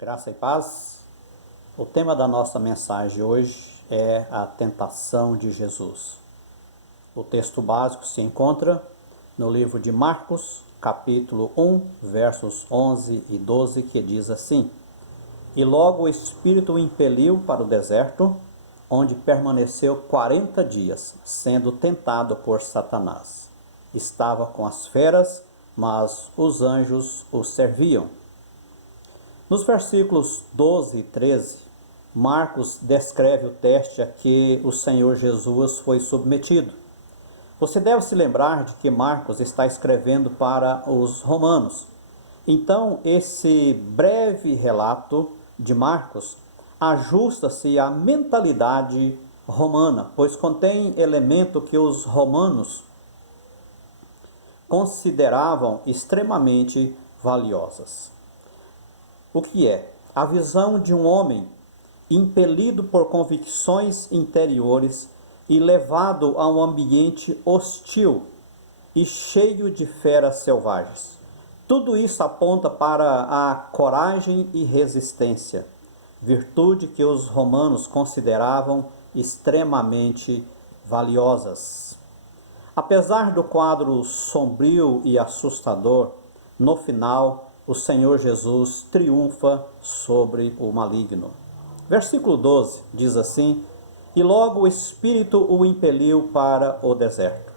Graça e paz. O tema da nossa mensagem hoje é a tentação de Jesus. O texto básico se encontra no livro de Marcos, capítulo 1, versos 11 e 12, que diz assim: E logo o Espírito o impeliu para o deserto, onde permaneceu 40 dias, sendo tentado por Satanás. Estava com as feras, mas os anjos o serviam. Nos versículos 12 e 13, Marcos descreve o teste a que o Senhor Jesus foi submetido. Você deve se lembrar de que Marcos está escrevendo para os romanos. Então, esse breve relato de Marcos ajusta-se à mentalidade romana, pois contém elemento que os romanos consideravam extremamente valiosas. O que é? A visão de um homem impelido por convicções interiores e levado a um ambiente hostil e cheio de feras selvagens. Tudo isso aponta para a coragem e resistência, virtude que os romanos consideravam extremamente valiosas. Apesar do quadro sombrio e assustador, no final, o Senhor Jesus triunfa sobre o maligno. Versículo 12 diz assim: E logo o Espírito o impeliu para o deserto.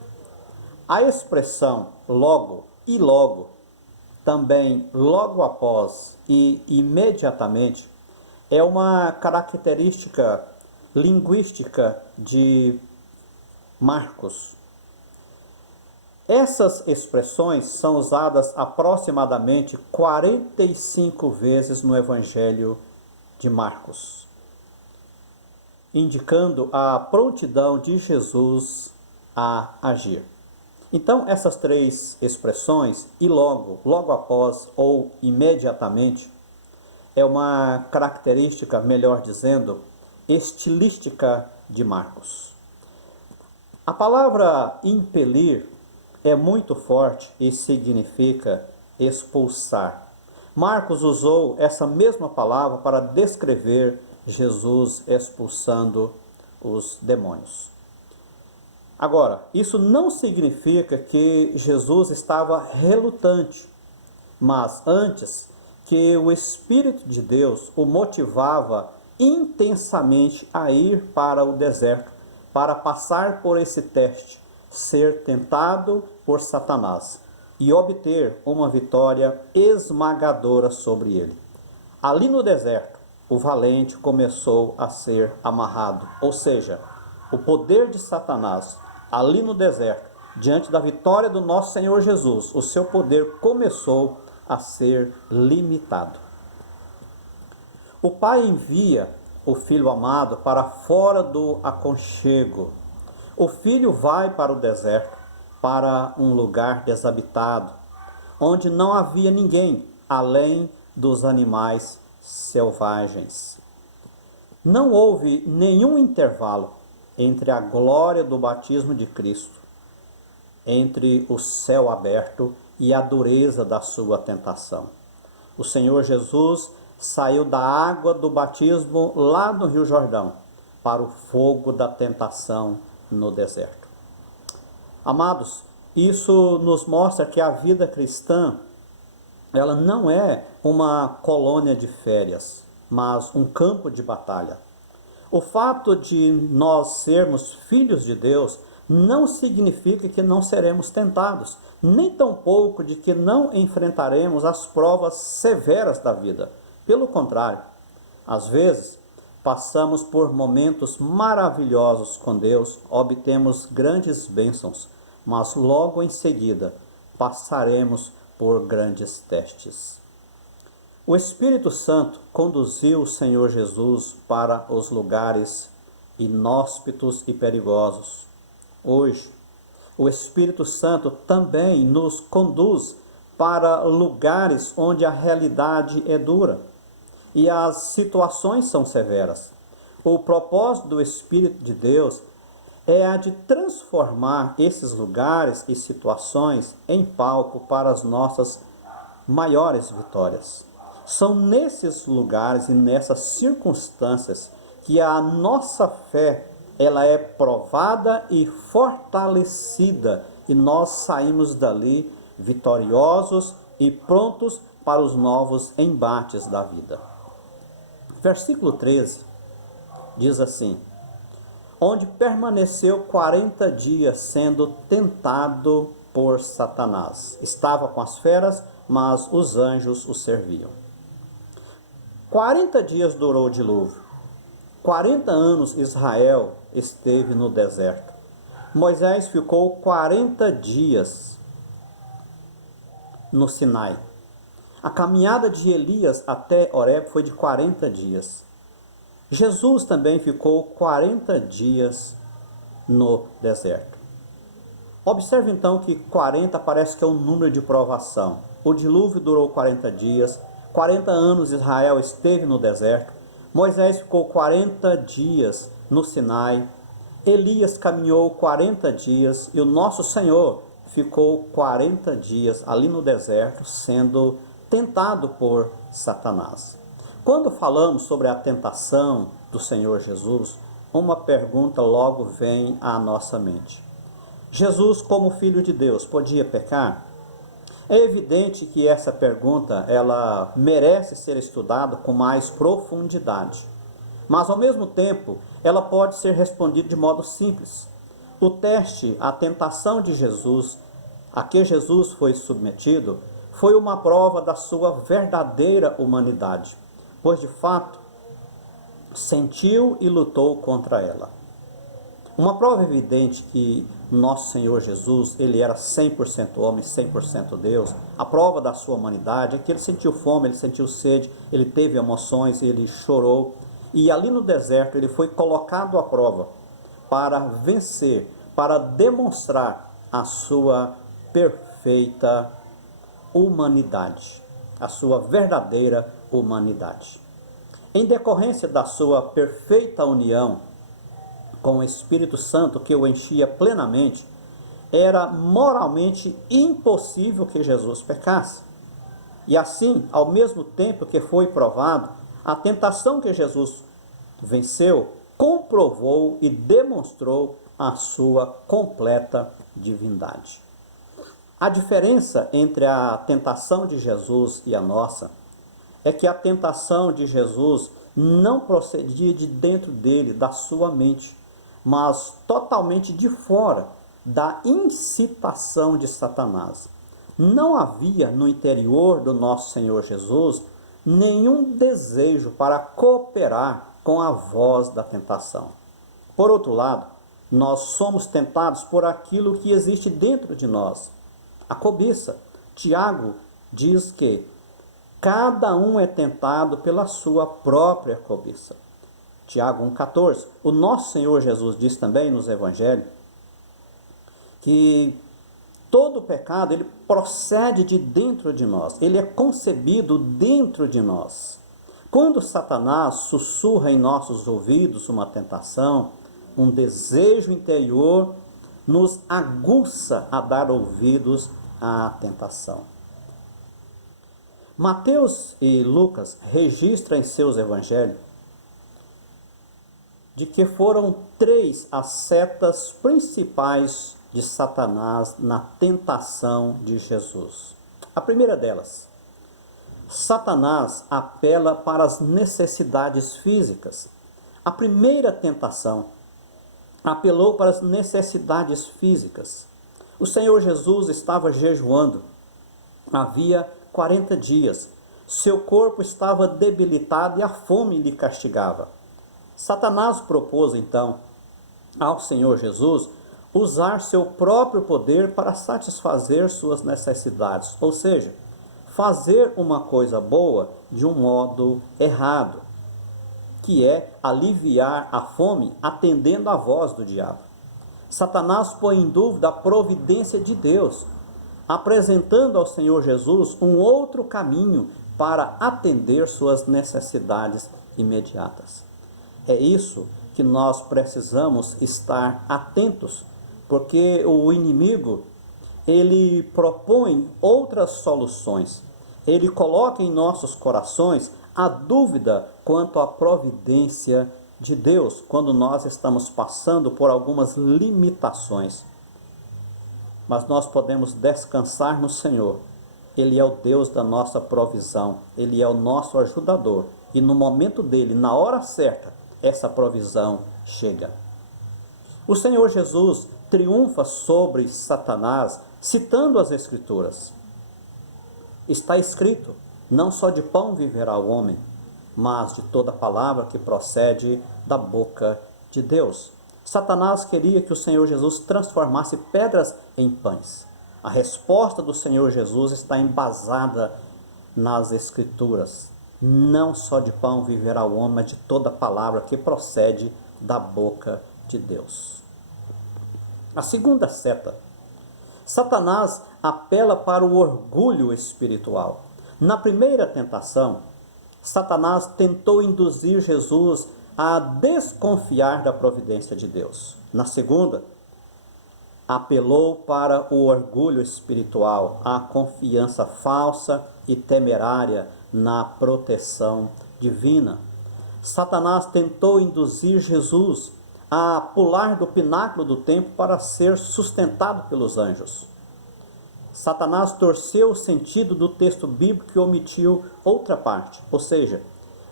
A expressão logo e logo, também logo após e imediatamente, é uma característica linguística de Marcos. Essas expressões são usadas aproximadamente 45 vezes no Evangelho de Marcos, indicando a prontidão de Jesus a agir. Então, essas três expressões, e logo, logo após ou imediatamente, é uma característica, melhor dizendo, estilística de Marcos. A palavra impelir é muito forte e significa expulsar. Marcos usou essa mesma palavra para descrever Jesus expulsando os demônios. Agora, isso não significa que Jesus estava relutante, mas antes que o Espírito de Deus o motivava intensamente a ir para o deserto, para passar por esse teste, ser tentado por Satanás e obter uma vitória esmagadora sobre ele. Ali no deserto, o valente começou a ser amarrado, ou seja, o poder de Satanás, ali no deserto, diante da vitória do nosso Senhor Jesus, o seu poder começou a ser limitado. O Pai envia o Filho amado para fora do aconchego. O Filho vai para o deserto, para um lugar desabitado, onde não havia ninguém além dos animais selvagens. Não houve nenhum intervalo entre a glória do batismo de Cristo, entre o céu aberto e a dureza da sua tentação. O Senhor Jesus saiu da água do batismo lá no Rio Jordão para o fogo da tentação no deserto. Amados, isso nos mostra que a vida cristã, ela não é uma colônia de férias, mas um campo de batalha. O fato de nós sermos filhos de Deus não significa que não seremos tentados, nem tampouco de que não enfrentaremos as provas severas da vida. Pelo contrário, às vezes passamos por momentos maravilhosos com Deus, obtemos grandes bênçãos, mas logo em seguida passaremos por grandes testes. O Espírito Santo conduziu o Senhor Jesus para os lugares inóspitos e perigosos. Hoje, o Espírito Santo também nos conduz para lugares onde a realidade é dura e as situações são severas. O propósito do Espírito de Deus é a de transformar esses lugares e situações em palco para as nossas maiores vitórias. São nesses lugares e nessas circunstâncias que a nossa fé ela é provada e fortalecida e nós saímos dali vitoriosos e prontos para os novos embates da vida. Versículo 13 diz assim: onde permaneceu 40 dias sendo tentado por Satanás. Estava com as feras, mas os anjos o serviam. 40 dias durou o dilúvio. 40 anos Israel esteve no deserto. Moisés ficou 40 dias no Sinai. A caminhada de Elias até Horeb foi de 40 dias. Jesus também ficou 40 dias no deserto. Observe então que 40 parece que é um número de provação. O dilúvio durou 40 dias, 40 anos Israel esteve no deserto, Moisés ficou 40 dias no Sinai, Elias caminhou 40 dias e o nosso Senhor ficou 40 dias ali no deserto sendo tentado por Satanás. Quando falamos sobre a tentação do Senhor Jesus, uma pergunta logo vem à nossa mente. Jesus, como Filho de Deus, podia pecar? É evidente que essa pergunta ela merece ser estudada com mais profundidade. Mas, ao mesmo tempo, ela pode ser respondida de modo simples. O teste, a tentação de Jesus, a que Jesus foi submetido, foi uma prova da sua verdadeira humanidade, pois, de fato, sentiu e lutou contra ela. Uma prova evidente que nosso Senhor Jesus, ele era 100% homem, 100% Deus. A prova da sua humanidade é que ele sentiu fome, ele sentiu sede, ele teve emoções, ele chorou. E ali no deserto ele foi colocado à prova para vencer, para demonstrar a sua perfeita humanidade, a sua verdadeira humanidade. Em decorrência da sua perfeita união com o Espírito Santo que o enchia plenamente, era moralmente impossível que Jesus pecasse. E assim, ao mesmo tempo que foi provado, a tentação que Jesus venceu comprovou e demonstrou a sua completa divindade. A diferença entre a tentação de Jesus e a nossa é que a tentação de Jesus não procedia de dentro dele, da sua mente, mas totalmente de fora da incitação de Satanás. Não havia no interior do nosso Senhor Jesus nenhum desejo para cooperar com a voz da tentação. Por outro lado, nós somos tentados por aquilo que existe dentro de nós, a cobiça. Tiago diz que cada um é tentado pela sua própria cobiça. Tiago 1,14. O nosso Senhor Jesus diz também nos Evangelhos que todo pecado ele procede de dentro de nós, ele é concebido dentro de nós. Quando Satanás sussurra em nossos ouvidos uma tentação, um desejo interior nos aguça a dar ouvidos à tentação. Mateus e Lucas registram em seus evangelhos de que foram 3 as setas principais de Satanás na tentação de Jesus. A primeira delas, Satanás apela para as necessidades físicas. A primeira tentação apelou para as necessidades físicas. O Senhor Jesus estava jejuando, havia 40 dias. Seu corpo estava debilitado e a fome lhe castigava. Satanás propôs então ao Senhor Jesus usar seu próprio poder para satisfazer suas necessidades, ou seja, fazer uma coisa boa de um modo errado, que é aliviar a fome atendendo à voz do diabo. Satanás põe em dúvida a providência de Deus, apresentando ao Senhor Jesus um outro caminho para atender suas necessidades imediatas. É isso que nós precisamos estar atentos, porque o inimigo, ele propõe outras soluções. ele coloca em nossos corações a dúvida quanto à providência de Deus, quando nós estamos passando por algumas limitações. Mas nós podemos descansar no Senhor. Ele é o Deus da nossa provisão, Ele é o nosso ajudador. E no momento dele, na hora certa, essa provisão chega. O Senhor Jesus triunfa sobre Satanás, citando as Escrituras. Está escrito, não só de pão viverá o homem, mas de toda palavra que procede da boca de Deus. Satanás queria que o Senhor Jesus transformasse pedras em pães. A resposta do Senhor Jesus está embasada nas Escrituras. Não só de pão viverá o homem, mas de toda palavra que procede da boca de Deus. A segunda seta. Satanás apela para o orgulho espiritual. Na primeira tentação, Satanás tentou induzir Jesus a desconfiar da providência de Deus. Na segunda, apelou para o orgulho espiritual, a confiança falsa e temerária na proteção divina. Satanás tentou induzir Jesus a pular do pináculo do templo para ser sustentado pelos anjos. Satanás torceu o sentido do texto bíblico e omitiu outra parte, ou seja,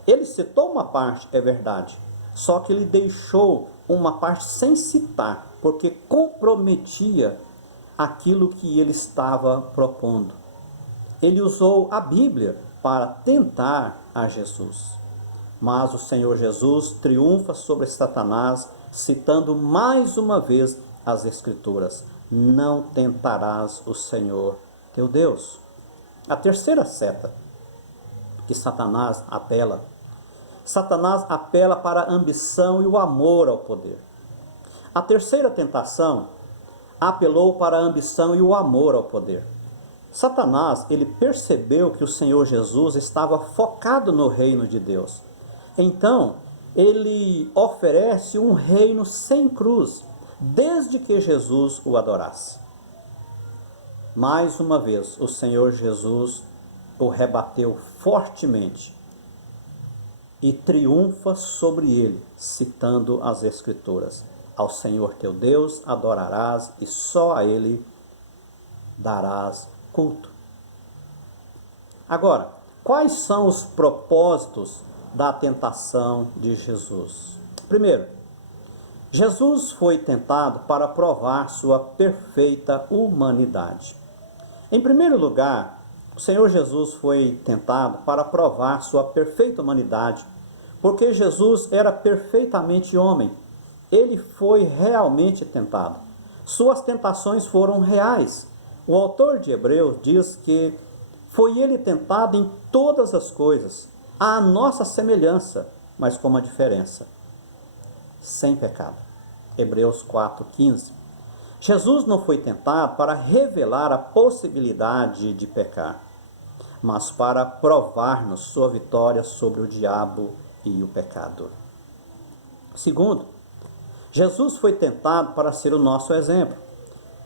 ele citou uma parte, é verdade, só que ele deixou uma parte sem citar, porque comprometia aquilo que ele estava propondo. Ele usou a Bíblia para tentar a Jesus. Mas o Senhor Jesus triunfa sobre Satanás, citando mais uma vez as Escrituras. Não tentarás o Senhor teu Deus. A terceira seta que Satanás apela para a ambição e o amor ao poder. A terceira tentação apelou para a ambição e o amor ao poder. Satanás, ele percebeu que o Senhor Jesus estava focado no reino de Deus. Então, ele oferece um reino sem cruz, desde que Jesus o adorasse. Mais uma vez, o Senhor Jesus o rebateu fortemente e triunfa sobre ele, citando as Escrituras. Ao Senhor teu Deus adorarás e só a ele darás culto. Agora, quais são os propósitos da tentação de Jesus? Primeiro, Jesus foi tentado para provar sua perfeita humanidade. Em primeiro lugar, o Senhor Jesus foi tentado para provar sua perfeita humanidade, porque Jesus era perfeitamente homem. Ele foi realmente tentado. Suas tentações foram reais. O autor de Hebreus diz que foi ele tentado em todas as coisas, à nossa semelhança, mas com uma diferença: sem pecado. Hebreus 4,15. Jesus não foi tentado para revelar a possibilidade de pecar, mas para provar-nos sua vitória sobre o diabo e o pecado. Segundo, Jesus foi tentado para ser o nosso exemplo.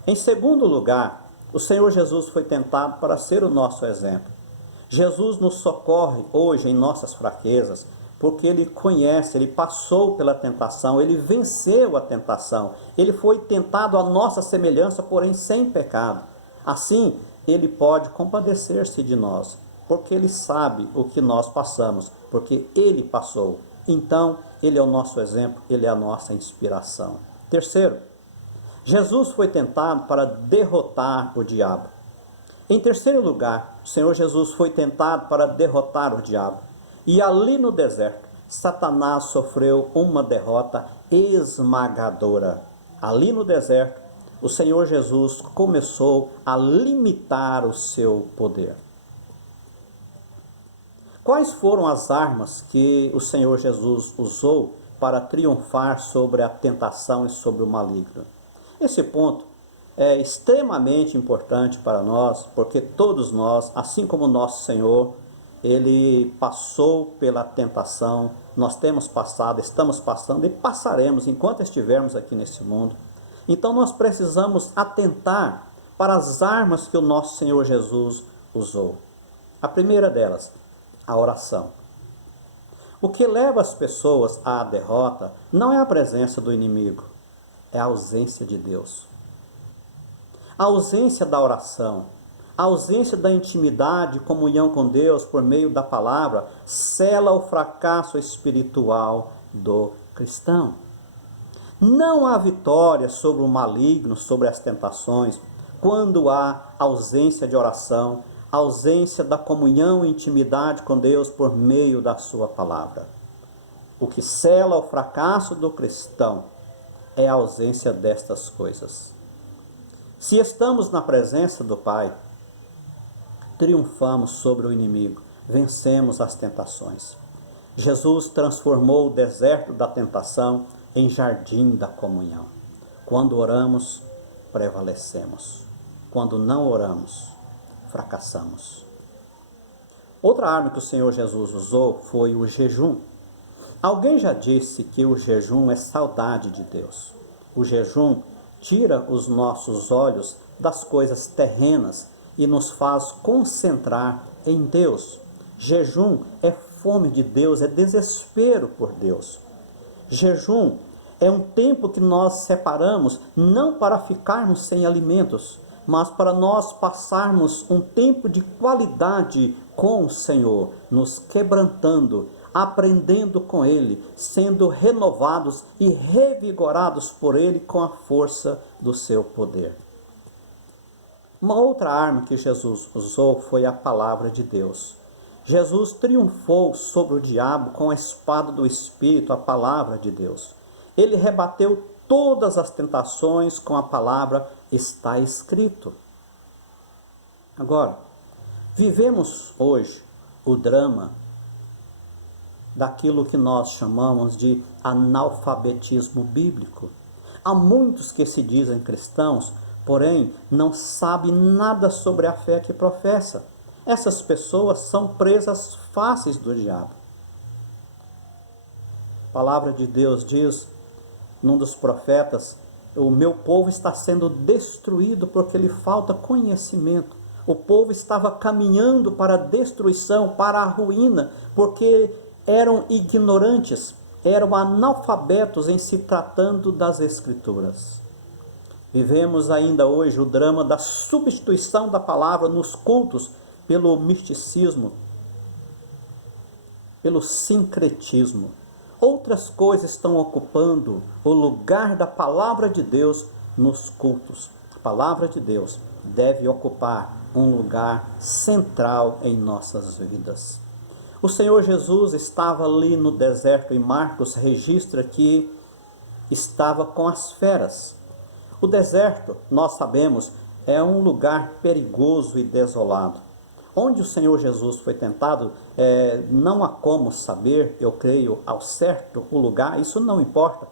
Em segundo lugar, o Senhor Jesus foi tentado para ser o nosso exemplo. Jesus nos socorre hoje em nossas fraquezas, porque Ele conhece, Ele passou pela tentação, Ele venceu a tentação. Ele foi tentado à nossa semelhança, porém sem pecado. Assim, Ele pode compadecer-se de nós, porque Ele sabe o que nós passamos, porque Ele passou. Então, Ele é o nosso exemplo, Ele é a nossa inspiração. Terceiro, Jesus foi tentado para derrotar o diabo. Em terceiro lugar, o Senhor Jesus foi tentado para derrotar o diabo. E ali no deserto, Satanás sofreu uma derrota esmagadora. Ali no deserto, o Senhor Jesus começou a limitar o seu poder. Quais foram as armas que o Senhor Jesus usou para triunfar sobre a tentação e sobre o maligno? Esse ponto é extremamente importante para nós, porque todos nós, assim como o nosso Senhor, Ele passou pela tentação, nós temos passado, estamos passando e passaremos enquanto estivermos aqui nesse mundo. Então nós precisamos atentar para as armas que o nosso Senhor Jesus usou. A primeira delas, a oração. O que leva as pessoas à derrota não é a presença do inimigo, é a ausência de Deus. A ausência da oração, a ausência da intimidade e comunhão com Deus por meio da palavra sela o fracasso espiritual do cristão. Não há vitória sobre o maligno, sobre as tentações, quando há ausência de oração, ausência da comunhão e intimidade com Deus por meio da sua palavra. O que sela o fracasso do cristão é a ausência destas coisas. Se estamos na presença do Pai, triunfamos sobre o inimigo, vencemos as tentações. Jesus transformou o deserto da tentação em jardim da comunhão. Quando oramos, prevalecemos. Quando não oramos, fracassamos. Outra arma que o Senhor Jesus usou foi o jejum. Alguém já disse que o jejum é saudade de Deus. O jejum tira os nossos olhos das coisas terrenas e nos faz concentrar em Deus. Jejum é fome de Deus, é desespero por Deus. Jejum é um tempo que nós separamos não para ficarmos sem alimentos, mas para nós passarmos um tempo de qualidade com o Senhor, nos quebrantando, aprendendo com Ele, sendo renovados e revigorados por Ele com a força do seu poder. Uma outra arma que Jesus usou foi a palavra de Deus. Jesus triunfou sobre o diabo com a espada do Espírito, a palavra de Deus. Ele rebateu todas as tentações com a palavra está escrito. Agora, vivemos hoje o drama daquilo que nós chamamos de analfabetismo bíblico. Há muitos que se dizem cristãos, porém não sabem nada sobre a fé que professa. Essas pessoas são presas fáceis do diabo. A palavra de Deus diz, num dos profetas, o meu povo está sendo destruído porque lhe falta conhecimento. O povo estava caminhando para a destruição, para a ruína, porque eram ignorantes, eram analfabetos em se tratando das Escrituras. Vivemos ainda hoje o drama da substituição da palavra nos cultos pelo misticismo, pelo sincretismo. Outras coisas estão ocupando o lugar da palavra de Deus nos cultos. A palavra de Deus deve ocupar um lugar central em nossas vidas. O Senhor Jesus estava ali no deserto e Marcos registra que estava com as feras. O deserto, nós sabemos, é um lugar perigoso e desolado. Onde o Senhor Jesus foi tentado, não há como saber, eu creio, ao certo o lugar, isso não importa.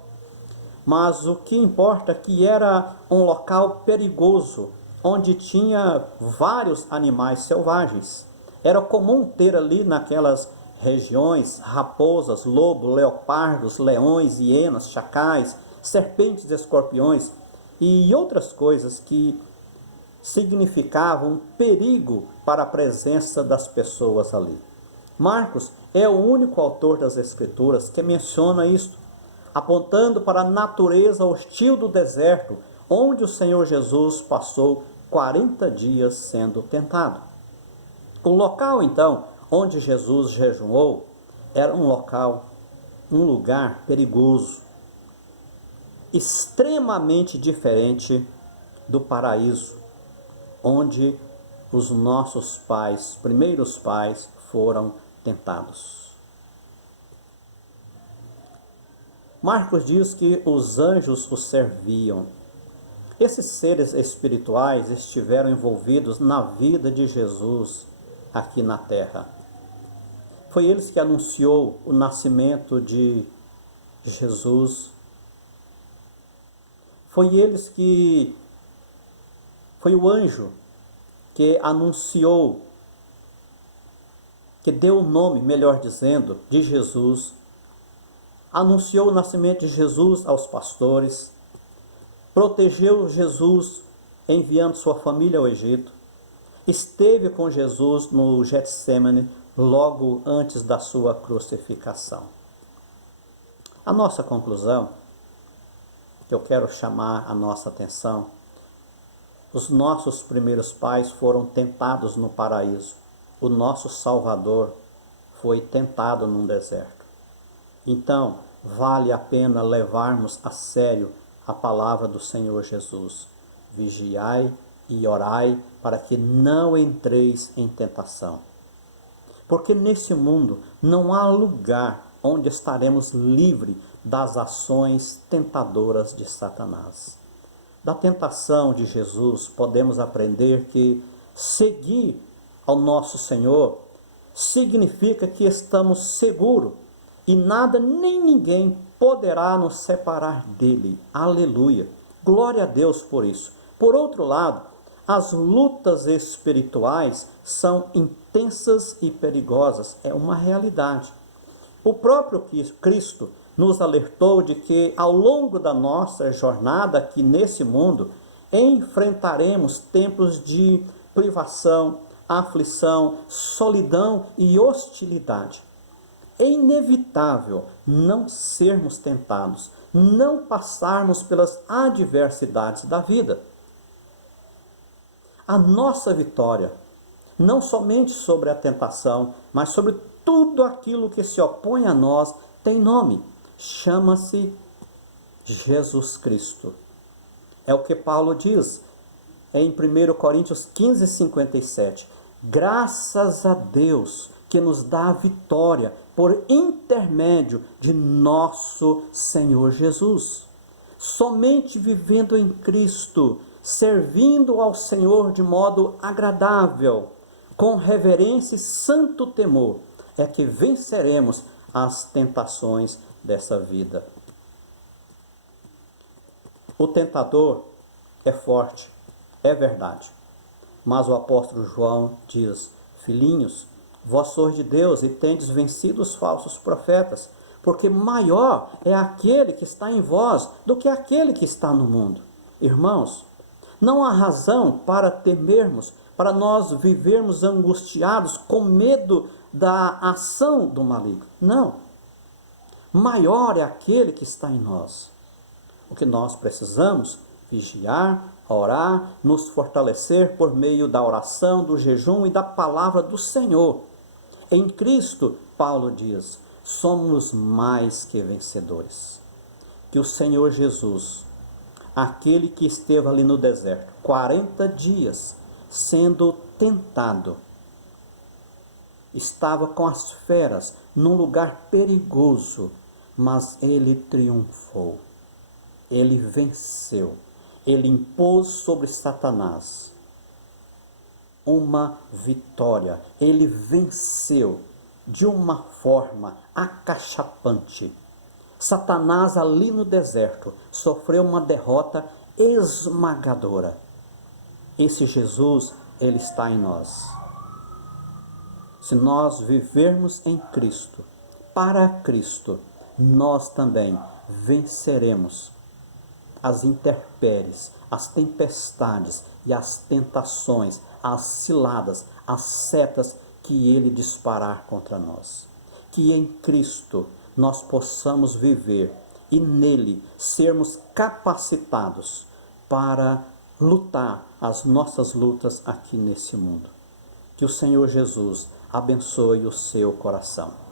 Mas o que importa é que era um local perigoso, onde tinha vários animais selvagens. Era comum ter ali naquelas regiões raposas, lobos, leopardos, leões, hienas, chacais, serpentes, escorpiões e outras coisas que significavam perigo para a presença das pessoas ali. Marcos é o único autor das Escrituras que menciona isto, apontando para a natureza hostil do deserto, onde o Senhor Jesus passou 40 dias sendo tentado. O local, então, onde Jesus jejuou, era um lugar perigoso, extremamente diferente do paraíso, onde os nossos pais, primeiros pais, foram tentados. Marcos diz que os anjos o serviam. Esses seres espirituais estiveram envolvidos na vida de Jesus aqui na terra. Foi eles que anunciou o nascimento de Jesus. Foi o anjo que anunciou, que deu o nome, melhor dizendo, de Jesus, anunciou o nascimento de Jesus aos pastores, protegeu Jesus enviando sua família ao Egito, esteve com Jesus no Getsêmani logo antes da sua crucificação. A nossa conclusão, que eu quero chamar a nossa atenção, os nossos primeiros pais foram tentados no paraíso. O nosso Salvador foi tentado num deserto. Então, vale a pena levarmos a sério a palavra do Senhor Jesus. Vigiai e orai para que não entreis em tentação. Porque nesse mundo não há lugar onde estaremos livres das ações tentadoras de Satanás. Da tentação de Jesus, podemos aprender que seguir ao nosso Senhor significa que estamos seguros e nada nem ninguém poderá nos separar dele. Aleluia! Glória a Deus por isso. Por outro lado, as lutas espirituais são intensas e perigosas. É uma realidade. O próprio Cristo nos alertou de que ao longo da nossa jornada aqui nesse mundo, enfrentaremos tempos de privação, aflição, solidão e hostilidade. É inevitável não sermos tentados, não passarmos pelas adversidades da vida. A nossa vitória, não somente sobre a tentação, mas sobre tudo aquilo que se opõe a nós, tem nome. Chama-se Jesus Cristo. É o que Paulo diz em 1 Coríntios 15, 57. Graças a Deus que nos dá a vitória por intermédio de nosso Senhor Jesus. Somente vivendo em Cristo, servindo ao Senhor de modo agradável, com reverência e santo temor, é que venceremos as tentações dessa vida. O tentador é forte, é verdade. Mas o apóstolo João diz: filhinhos, vós sois de Deus e tendes vencido os falsos profetas, porque maior é aquele que está em vós do que aquele que está no mundo. Irmãos, não há razão para temermos, para nós vivermos angustiados com medo da ação do maligno. Não. Maior é aquele que está em nós. O que nós precisamos? Vigiar, orar, nos fortalecer por meio da oração, do jejum e da palavra do Senhor. Em Cristo, Paulo diz, somos mais que vencedores. Que o Senhor Jesus, aquele que esteve ali no deserto, 40 dias, sendo tentado, estava com as feras num lugar perigoso, mas ele triunfou. Ele venceu. Ele impôs sobre Satanás uma vitória. Ele venceu de uma forma acachapante. Satanás ali no deserto sofreu uma derrota esmagadora. Esse Jesus, ele está em nós. Se nós vivermos em Cristo, para Cristo, nós também venceremos as intempéries, as tempestades e as tentações, as ciladas, as setas que ele disparar contra nós. Que em Cristo nós possamos viver e nele sermos capacitados para lutar as nossas lutas aqui nesse mundo. Que o Senhor Jesus abençoe o seu coração.